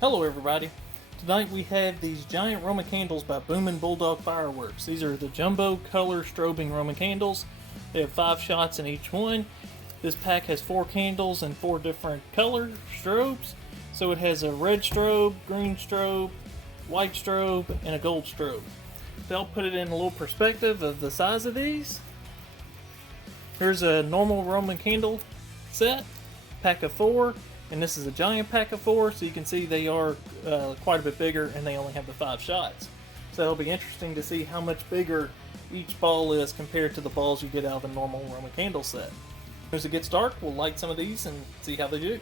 Hello everybody. Tonight we have these giant Roman candles by Boomin Bulldog Fireworks. These are the jumbo color strobing Roman candles. They have 5 shots in each one. This pack has 4 candles and 4 different color strobes. So it has a red strobe, green strobe, white strobe, and a gold strobe. They'll put it in a little perspective of the size of these. Here's a normal Roman candle set, pack of 4. And this is a giant pack of 4, so you can see they are quite a bit bigger, and they only have the 5 shots. So it'll be interesting to see how much bigger each ball is compared to the balls you get out of a normal Roman candle set. As it gets dark, we'll light some of these and see how they do.